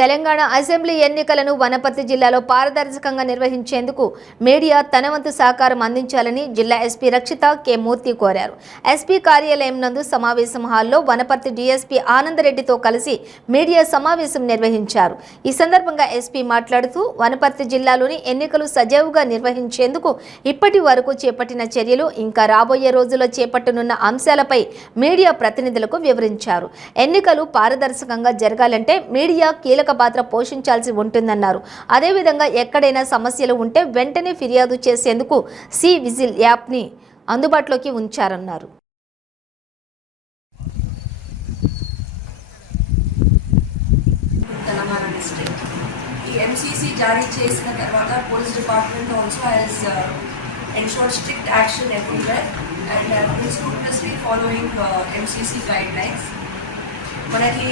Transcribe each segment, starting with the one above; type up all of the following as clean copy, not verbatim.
Telangana assembly ఎన్నికలను వనపర్తి జిల్లాలో పారదర్శకంగా నిర్వహించేందుకు మీడియా తన వంతు సహకారం అందించాలని జిల్లా ఎస్పీ రక్షిత కె మూర్తి కోరారు. ఎస్పీ కార్యాలయం నందు సమావేశం హాల్లో వనపర్తి డీఎస్పీ ఆనందరెడ్డితో కలిసి మీడియా సమావేశం నిర్వహించారు. ఈ సందర్భంగా ఎస్పీ మాట్లాడుతూ వనపర్తి జిల్లాలోని ఎన్నికలు సజావుగా నిర్వహించేందుకు ఇప్పటి వరకు చేపట్టిన చర్యలు ఇంకా రాబోయే రోజుల్లో చేపట్టనున్న అంశాలపై మీడియా ప్రతినిధులకు వివరించారు. ఎన్నికలు పారదర్శకంగా జరగాలంటే మీడియా కీలక పాత్ర పోషించాల్సి ఉంటుందన్నారు. అదేవిధంగా ఎక్కడైనా సమస్యలు ఉంటే వెంటనే ఫిర్యాదు చేసేందుకు సి విజిల్ యాప్ని అందుబాటులోకి ఉంచారన్నారు. MCC జారీ చేసిన తర్వాత police department also has ensured strict action everywhere and is scrupulously following MCC guidelines. మనకి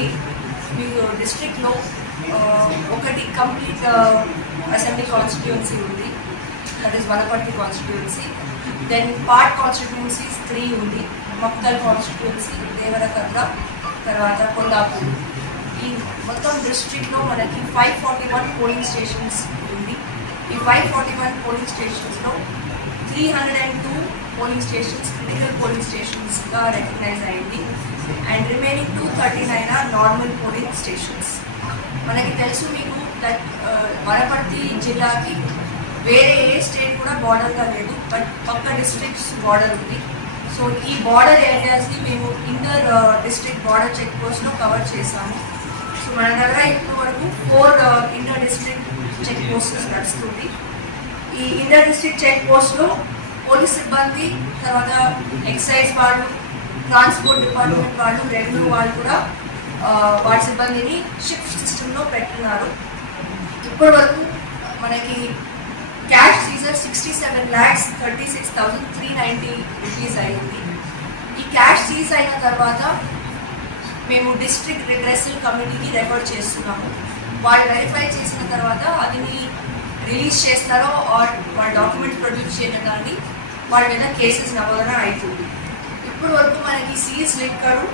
మీ డిస్ట్రిక్ట్లో ఒకటి కంప్లీట్ అసెంబ్లీ కాన్స్టిట్యుయెన్సీ ఉంది, that is Wanaparthy constituency. Then part constituencies 3 ఉంది, మక్తల్ కాన్స్టిట్యుయెన్సీ, దేవరకద్ర, తర్వాత కొండాపూర్. ఈ మొత్తం డిస్ట్రిక్ట్లో మనకి 541 పోలింగ్ స్టేషన్స్ ఉంది. ఈ 541 పోలింగ్ స్టేషన్స్లో 302 పోలింగ్ స్టేషన్స్ క్రిటికల్ పోలింగ్ స్టేషన్స్గా రికగ్నైజ్ అయింది and remaining 239 are normal polling stations. మనకి తెలుసు మీకు దట్ వనపర్తి జిల్లాకి వేరే ఏ స్టేట్ కూడా బార్డర్గా లేదు, బట్ పక్క డిస్ట్రిక్ట్స్ బార్డర్ ఉంది. సో ఈ బార్డర్ ఏరియాస్ని మేము ఇంటర్ డిస్ట్రిక్ట్ బార్డర్ చెక్ పోస్ట్లో కవర్ చేశాము. సో మన దగ్గర ఇప్పటి వరకు 4 ఇంటర్ డిస్ట్రిక్ట్ చెక్ పోస్ట్స్ నడుస్తుంది. ఈ ఇంటర్ డిస్ట్రిక్ట్ చెక్ పోస్ట్లో పోలీస్ సిబ్బంది, తర్వాత ఎక్సైజ్ వాళ్ళు, ట్రాన్స్పోర్ట్ డిపార్ట్మెంట్ వాళ్ళు, రెవెన్యూ వాళ్ళు కూడా వాటి సిబ్బందిని షిఫ్ట్ సిస్టంలో పెట్టున్నారు. ఇప్పటి వరకు మనకి క్యాష్ సీజర్ 67,36,390 రూపీస్ అయింది. ఈ క్యాష్ సీజ్ అయిన తర్వాత మేము డిస్ట్రిక్ట్ రిడ్రెసల్ కమిటీకి రెఫర్ చేస్తున్నాము. వాళ్ళు వెరిఫై చేసిన తర్వాత అది రిలీజ్ చేస్తారో ఆర్ వాళ్ళ డాక్యుమెంట్ ప్రొడ్యూస్ చేయడానికి వాళ్ళ మీద కేసెస్ నమోదన అవుతుంది. ఇప్పుడు వరకు మనకి seize liquor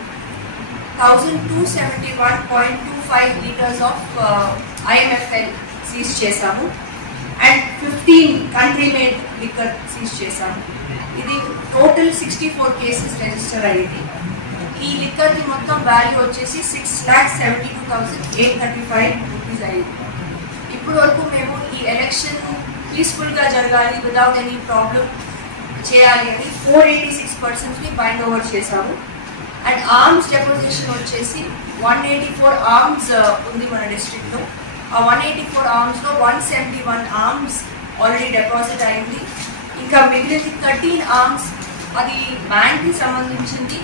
1271.25 litres of IMFL seize చేశాము and 15 country made liquor seize చేశాము. ఇది టోటల్ 64 కేసెస్ రిజిస్టర్ అయ్యింది. ఈ లిక్కర్కి మొత్తం వాల్యూ వచ్చేసి 6,72,835 రూపీస్ అయ్యింది. ఇప్పుడు వరకు మేము ఈ ఎలక్షన్ పీస్ఫుల్గా జరగాలి, వితౌట్ ఎనీ ప్రాబ్లం చేయాలి అని 486 పర్సన్స్ని బైండ్ ఓవర్ చేశాము. అండ్ ఆర్మ్స్ డెపోజిషన్ వచ్చేసి 184 ఆర్మ్స్ ఉంది మన డిస్ట్రిక్ట్లో. ఆ 184 ఆర్మ్స్లో 171 ఆర్మ్స్ ఆల్రెడీ డిపాజిట్ అయింది. ఇంకా మిగిలిన 13 ఆర్మ్స్ అది బ్యాంక్కి సంబంధించింది.